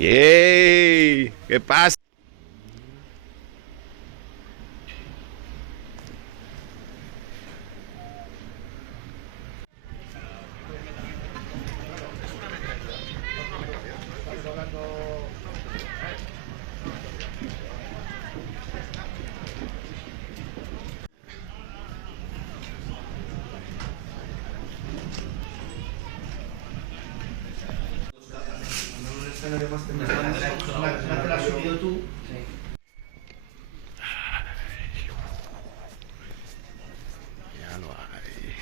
¡Yey! ¿Qué pasa? La te la has subido tú. Ya lo hay.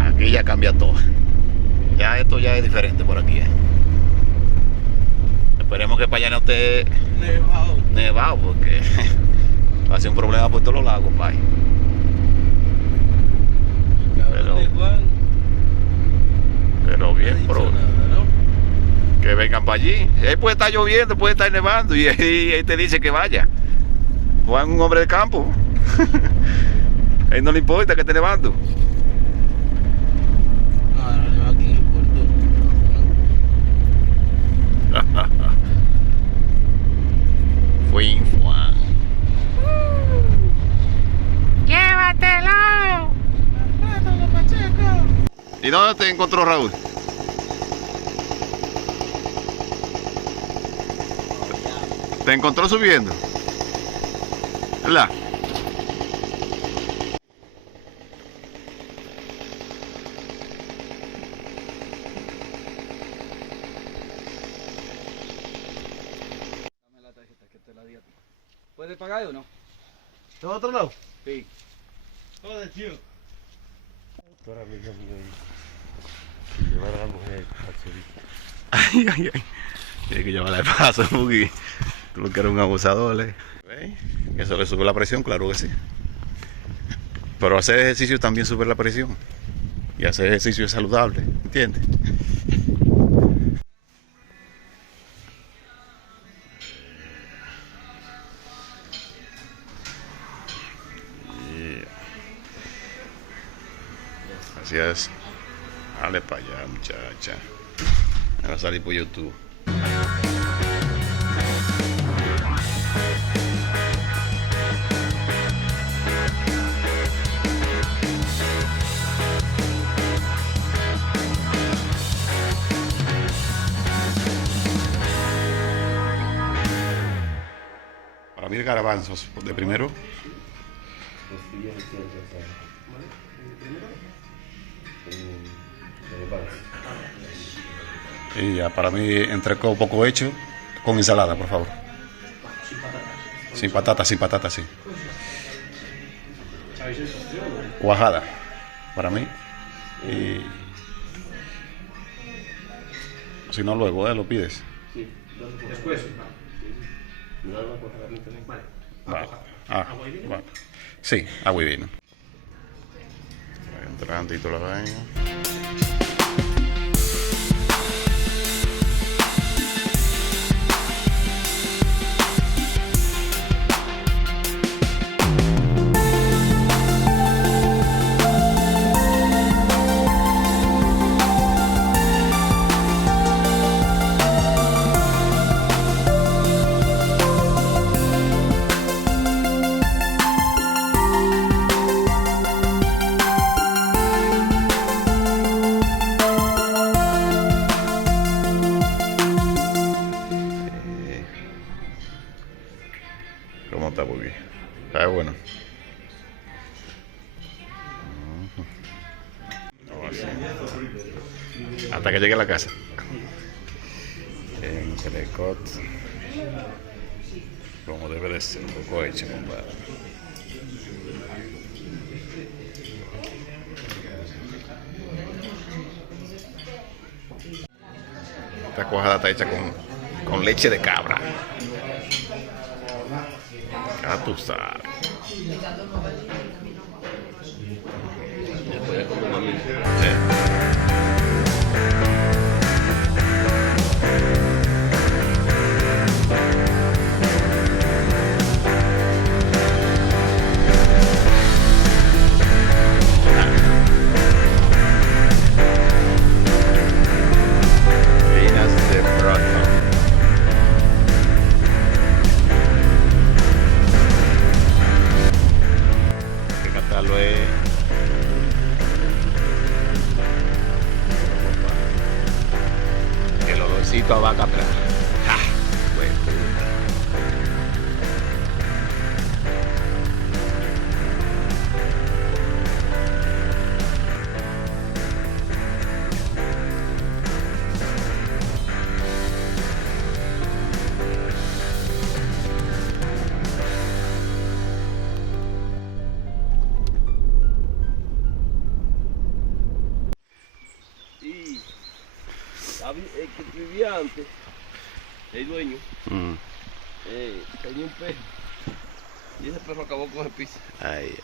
Aquí ya cambia todo. Ya esto ya es diferente por aquí. Esperemos que para allá no esté nevado porque va a ser un problema por todos los lagos, pai. Pero bien, que vengan para allí. Ahí puede estar lloviendo, puede estar nevando y ahí te dice que vaya. Juan es un hombre de campo. A él no le importa que esté nevando. Fui Juan. ¡Llévatelo! ¿Y dónde te encontró Raúl? ¿Te encontró subiendo? ¿Verdad? Dame la tarjeta que te la di a ti. ¿Puedes pagar o no? ¿De otro lado? Sí. Joder, tío. Doctora amiga mía, llevar a la mujer al servicio. Ay, ay, ay. Tiene que llevarla de paso, porque tú lo que eres un abusador, ¿eh? ¿Ves? Que eso le sube la presión, claro que sí. Pero hacer ejercicio también sube la presión. Y hacer ejercicio es saludable, ¿entiendes? Así es. Dale para allá, muchacha. Me va a salir por YouTube. Para mí el garbanzos de primero. Costillas y siempre, Y ya, para mí entrecot poco hecho con ensalada, por favor. Sin patata, sí. Cuajada, para mí. Y si no, luego lo pides. Después. Vale. Vale. Sí, agua y vino. Entrando y toda la vaina. cómo está, porque está bueno. Hasta que llegue a la casa. Entrecot. Como debe de ser, un poco hecho, compadre. Esta cuajada está hecha con leche de cabra. Ya tú sabes. El olorcito a vaca atrás. ¡Ja! Pues puta. Y el que vivía antes, el dueño, tenía un perro. Y ese perro acabó con el piso. Ay,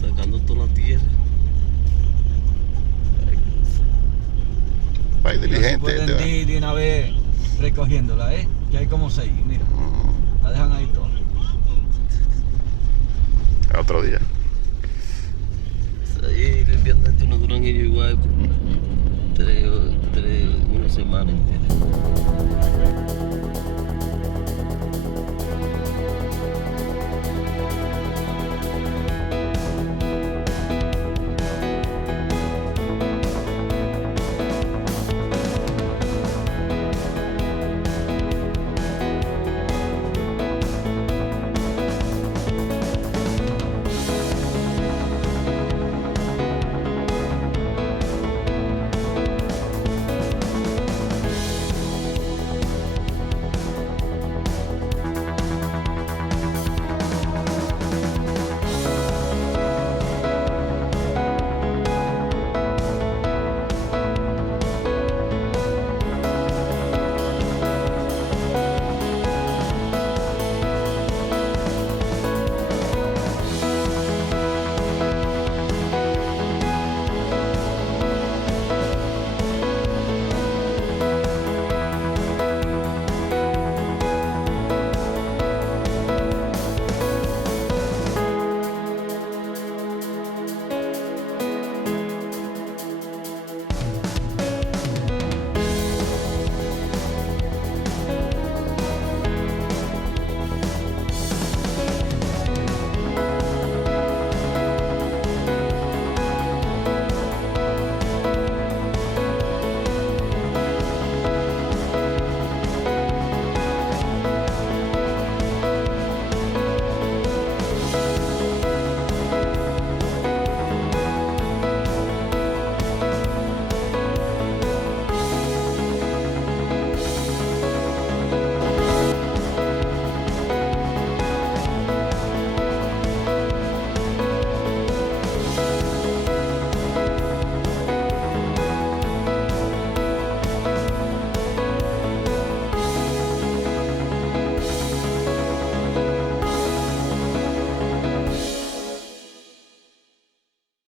Sacando toda la tierra. País diligente. Pueden ir de una vez recogiéndola, que hay como 6, mira. La dejan ahí toda. Otro día. Ahí limpiando esto no duran ellos igual 3 una semana entera.